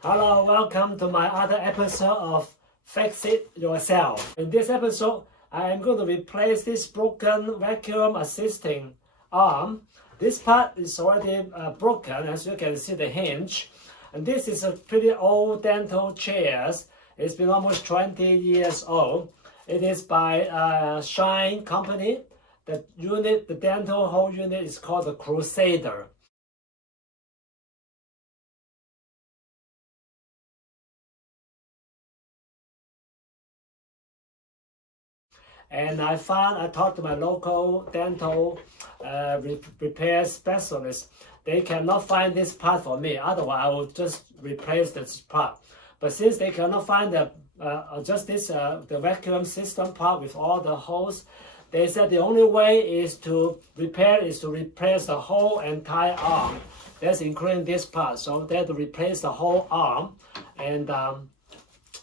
Hello, welcome to my other episode of Fix It Yourself. In this episode, I am going to replace this broken vacuum assisting arm. This part is already broken, as you can see the hinge. And this is a pretty old dental chair. It's been almost 20 years old. It is by Shine Company. The unit, the dental hole unit is called the Crusader. And I talked to my local dental repair specialist. They cannot find this part for me. Otherwise, I will just replace this part. But since they cannot find the vacuum system part with all the holes, they said the only way is to replace the whole entire arm. That's including this part. So they have to replace the whole arm. And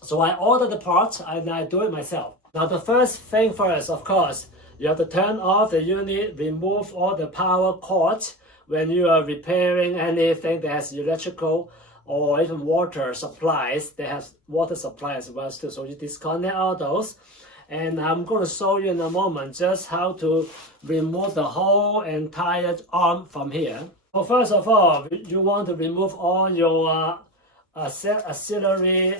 so I ordered the parts and I do it myself. Now the first thing first, of course, you have to turn off the unit, remove all the power cords when you are repairing anything that has electrical or even water supplies. They have water supply as well too. So you disconnect all those. And I'm going to show you in a moment just how to remove the whole entire arm from here. So first of all, you want to remove all your auxiliary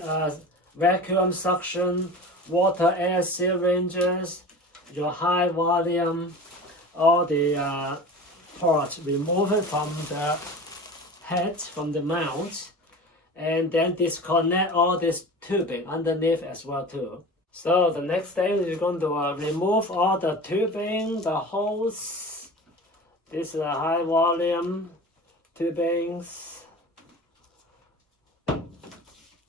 vacuum suction, water air syringes, your high volume, all the parts, remove it from the head, from the mount, and then disconnect all this tubing underneath as well too. So the next thing, you're going to remove all the tubing, the hose. This is a high volume tubings,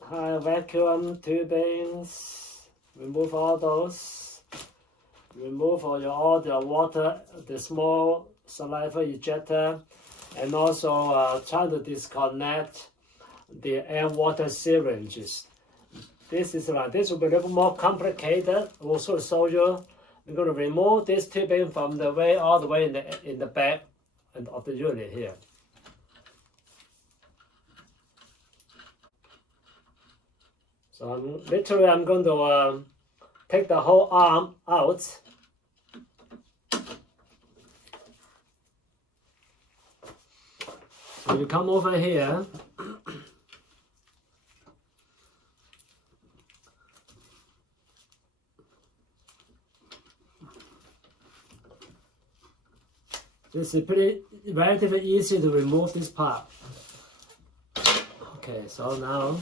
high vacuum tubings. Remove all those. Remove all the water, the small saliva ejector, and also try to disconnect the air water syringes. This will be a little more complicated. Also show you. We're going to remove this tubing from the way all the way in the back of the unit here. So I'm going to take the whole arm out. So you come over here. This is relatively easy to remove this part. Okay, so now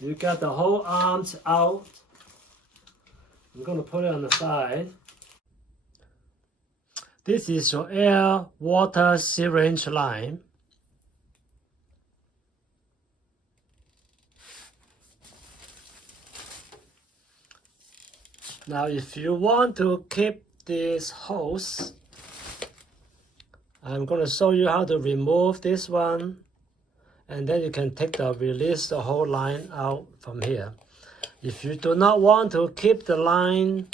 you got the whole arms out. I'm going to put it on the side. This is your air water syringe line. Now if you want to keep this hose, I'm going to show you how to remove this one. And then you can release the whole line out from here. If you do not want to keep the line,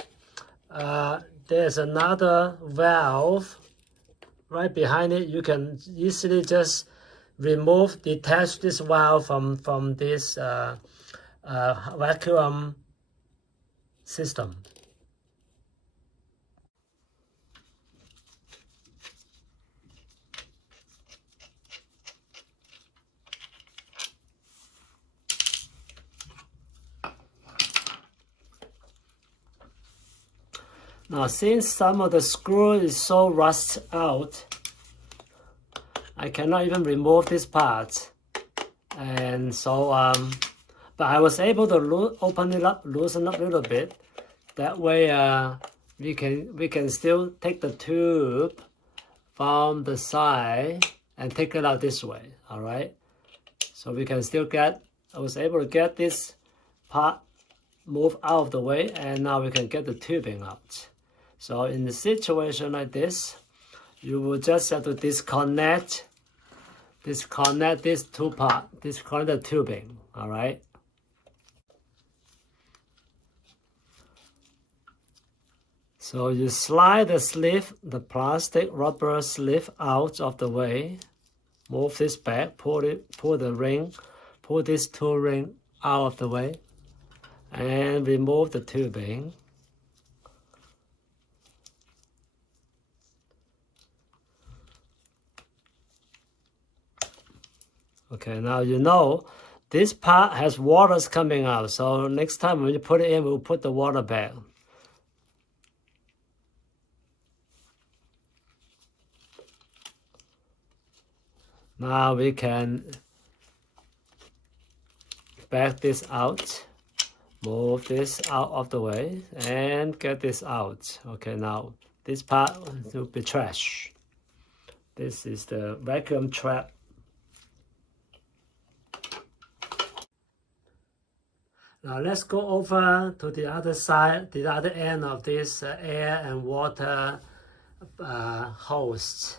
there's another valve right behind it. You can easily just detach this valve from this vacuum system. Now, since some of the screw is so rust out, I cannot even remove this part. And so, but I was able to open it up, loosen up a little bit. That way, we can still take the tube from the side and take it out this way. All right. So we can still I was able to get this part moved out of the way, and now we can get the tubing out. So in the situation like this, you will just have to disconnect these two parts, disconnect the tubing, all right? So you slide the sleeve, the plastic rubber sleeve out of the way, move this back, pull the pull this tool ring out of the way and remove the tubing. Okay, now you know this part has waters coming out, so next time when you put it in, we'll put the water back. Now we can back this out, move this out of the way, and get this out. Okay, now this part will be trash. This is the vacuum trap. Now let's go over to the other side, the other end of this air and water hose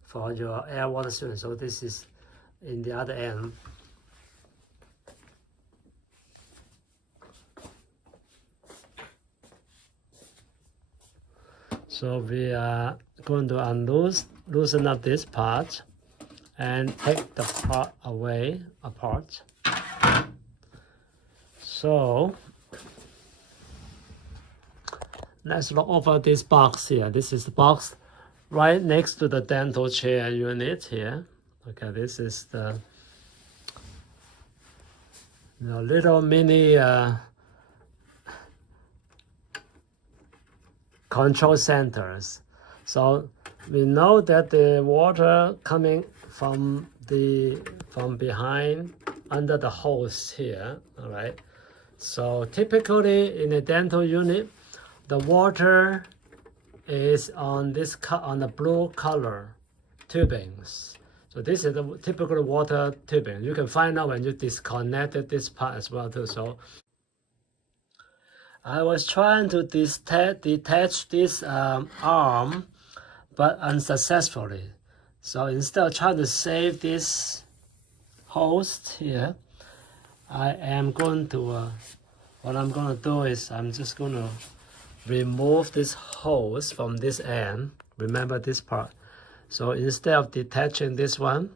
for your air water cylinder. So this is in the other end. So we are going to loosen up this part and take the part away apart. So let's look over this box here. This is the box right next to the dental chair unit here. Okay, this is the little mini control centers. So we know that the water coming from behind under the hose here. All right. So typically in a dental unit, the water is on the blue color tubings. So this is the typical water tubing. You can find out when you disconnected this part as well too. So I was trying to detach this arm, but unsuccessfully. So instead of trying to save this hose here, I am going to, what I'm going to do is I'm just going to remove this hose from this end. Remember this part. So instead of detaching this one,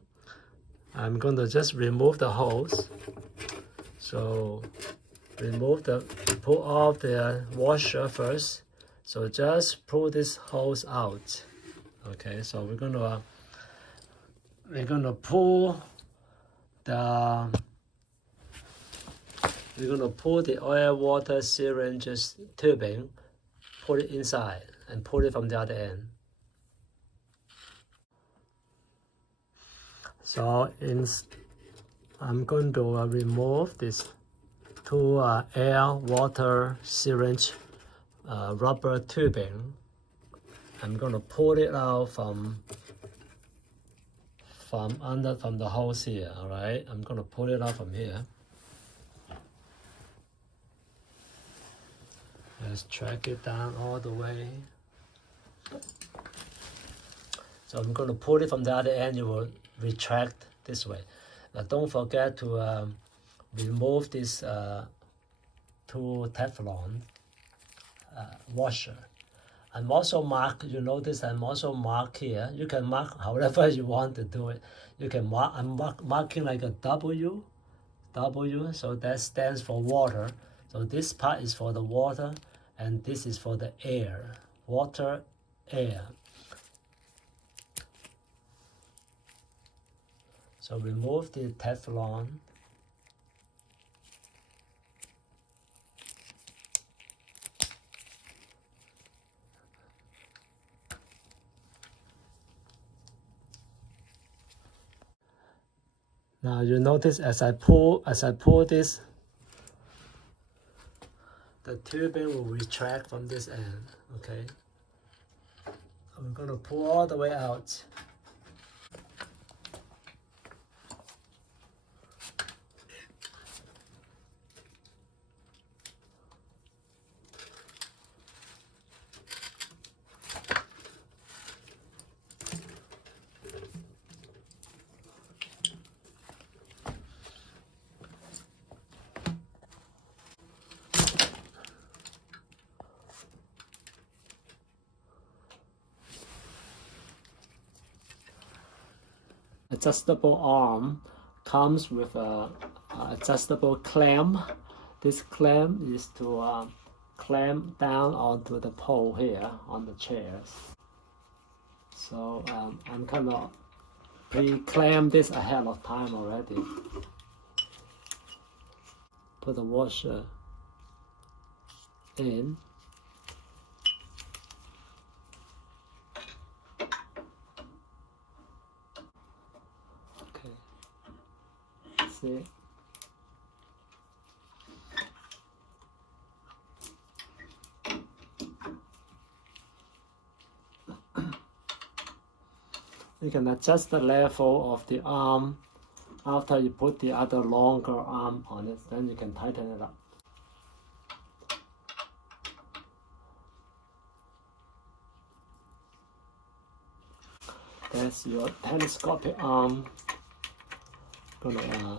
I'm going to just remove the hose. So pull off the washer first. So just pull this hose out. Okay, so we're going to pull the oil water syringes tubing, put it inside and pull it from the other end. So I'm going to remove this two air water syringe rubber tubing. I'm going to pull it out from the hose here. All right, I'm going to pull it out from here. Let's track it down all the way. So I'm going to pull it from the other end. You will retract this way. Now don't forget to remove this two Teflon washer. I'm also mark. You notice I'm also mark here. You can mark however you want to do it. You can mark. I'm marking like a W. So that stands for water. So this part is for the water, and this is for the air. Water, air. So remove the Teflon. Now you notice as I pull this, the tubing will retract from this end. Okay. I'm going to pull all the way out. Adjustable arm comes with a adjustable clamp. This clamp is to clamp down onto the pole here on the chairs. So I'm kind of pre-clamp this ahead of time already. Put the washer in. Okay. See. You can adjust the level of the arm after you put the other longer arm on it, then you can tighten it up. That's your telescopic arm. Gonna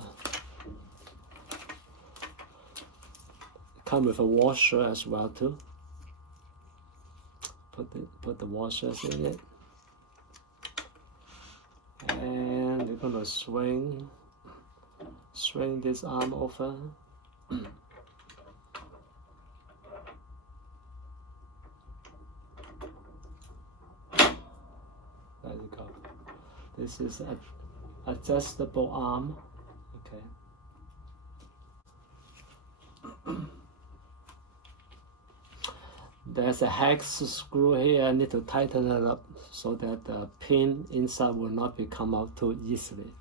come with a washer as well too. Put the washers in it. And we're gonna swing this arm over. There you go. This is an adjustable arm. Okay. There's a hex screw here. I need to tighten it up so that the pin inside will not come out too easily.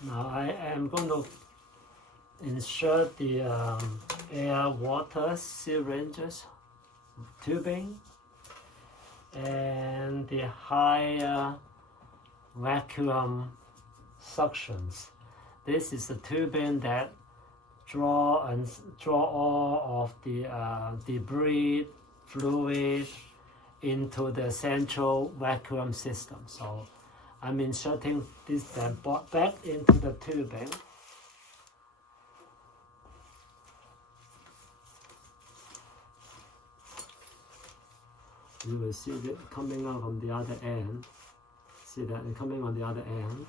Now I am going to insert the air water syringes tubing and the high vacuum suctions. This is the tubing that draw all of the debris, fluid into the central vacuum system. So I'm inserting this back into the tubing. You will see it coming out from the other end. See that it's coming on the other end.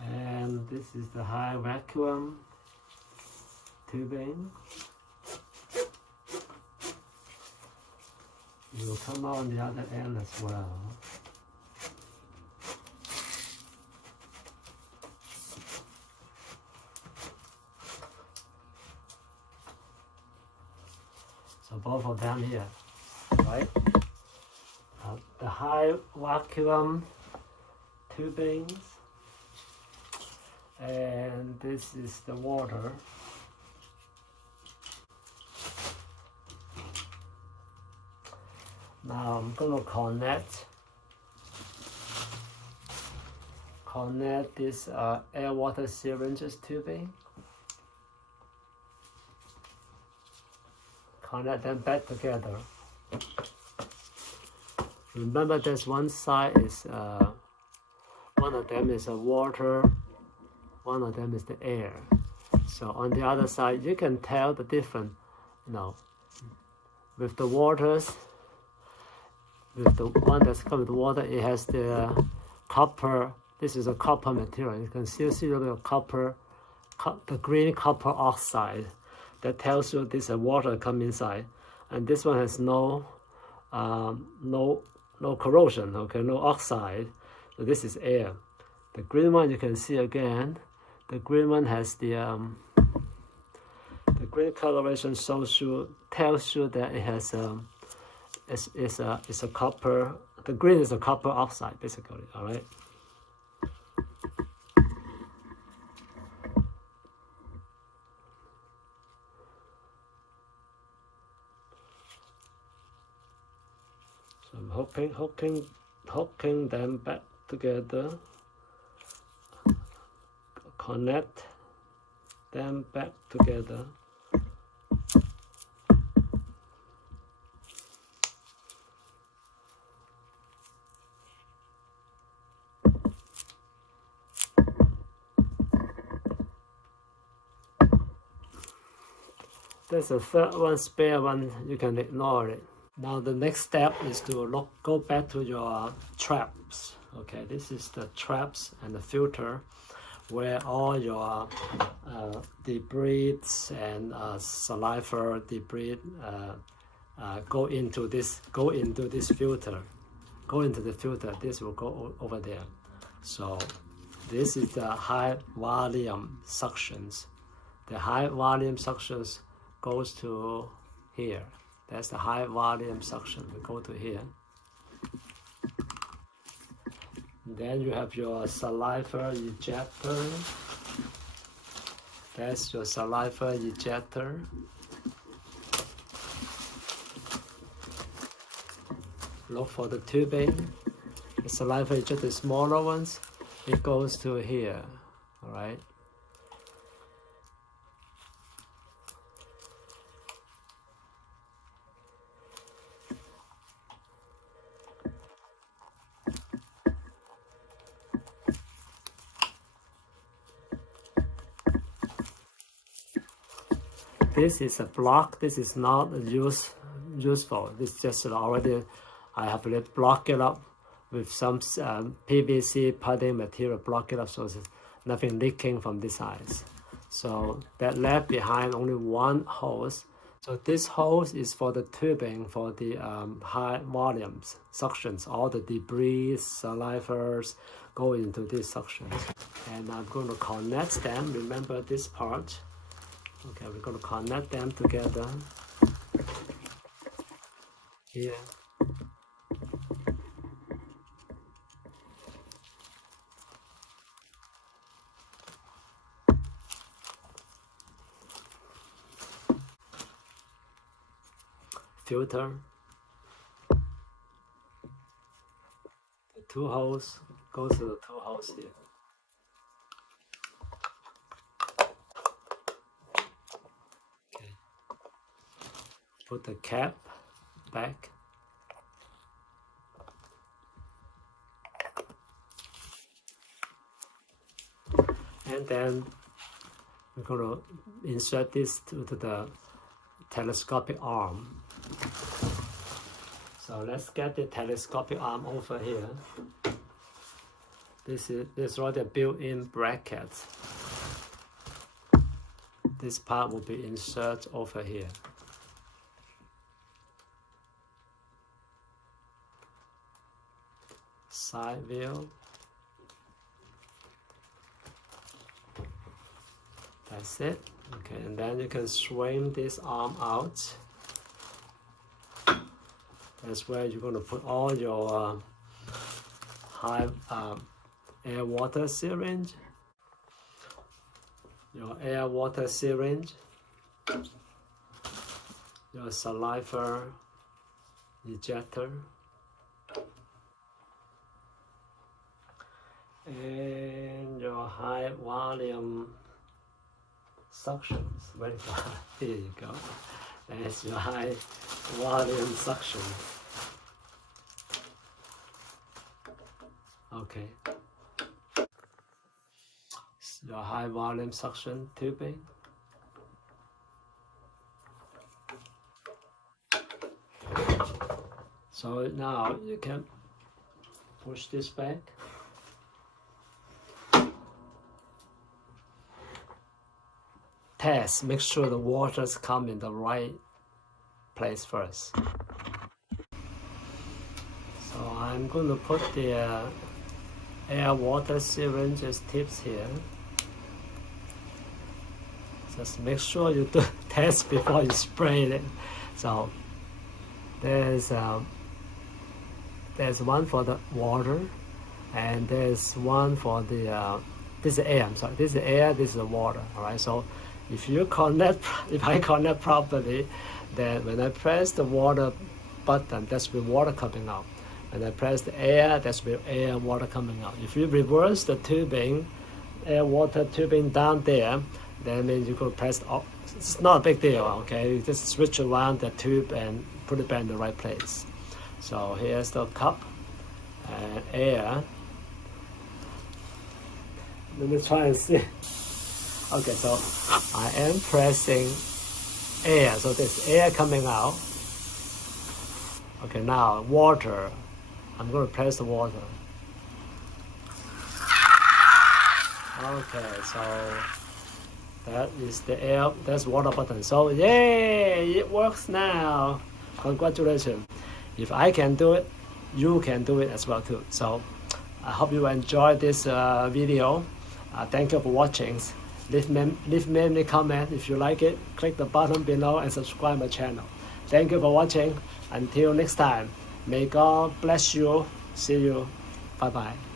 And this is the high vacuum tubing. It will come out on the other end as well. So both of them here, right? The high vacuum tubings, and this is the water. Now I'm going to connect this air water syringes tubing. Connect them back together. Remember, there's one side is one of them is water, one of them is the air. So on the other side, you can tell the difference. With the waters, with the one that's covered with water, it has the copper. This is a copper material. You can still see a little copper, the green copper oxide. That tells you this water come inside, and this one has no corrosion, okay, no oxide. So this is air. The green one you can see again. The green one has the green coloration tells you that it has it's a copper. The green is a copper oxide basically. All right. So I'm hooking them back together. Connect them back together. There's a third one, spare one, you can ignore it. Now the next step is to go back to your traps. Okay, this is the traps and the filter where all your debris and saliva debris go into this filter. Go into the filter. This will go over there. So this is the high volume suctions. The high volume suctions goes to here. That's the high volume suction. We go to here. Then you have your saliva ejector. That's your saliva ejector. Look for the tubing. The saliva ejector, the smaller ones, it goes to here. All right. This is a block. This is not useful. This just already, I have to block it up with some PVC padding material, block it up so there's nothing leaking from this side. So that left behind only one hose. So this hose is for the tubing for the high volumes, suctions. All the debris, salivas go into these suctions. And I'm going to connect them. Remember this part. Okay, we're going to connect them together here. Filter. The two holes go to the two holes here. Put the cap back. And then we're going to insert this to the telescopic arm. So let's get the telescopic arm over here. There's already a built-in bracket. This part will be inserted over here. Side view. That's it. Okay, and then you can swing this arm out. That's where you're going to put all your high air water syringe. Your air water syringe. Your saliva ejector. And your high volume suctions. Very far. Here you go. That's your high volume suction. Okay. Your high volume suction tubing. So now you can push this back. Test, make sure the waters come in the right place first. So I'm going to put the air water syringes tips here. Just make sure you do test before you spray it. So there's one for the water, and there's one for the this is air. I'm sorry. This is air. This is the water. All right. So if I connect properly, then when I press the water button, that's with water coming out. When I press the air, that's with air and water coming out. If you reverse the tubing, air water tubing down there, then means you could press up. It's not a big deal, okay? You just switch around the tube and put it back in the right place. So here's the cup and air. Let me try and see. Okay, so I am pressing air. So there's air coming out. Okay, now water. I'm going to press the water. Okay, so that is the air, that's water button. So yay, it works now. Congratulations. If I can do it, you can do it as well too. So I hope you enjoyed this video. Thank you for watching. Leave me a comment if you like it. Click the button below and subscribe my channel. Thank you for watching. Until next time, may God bless you. See you. Bye bye.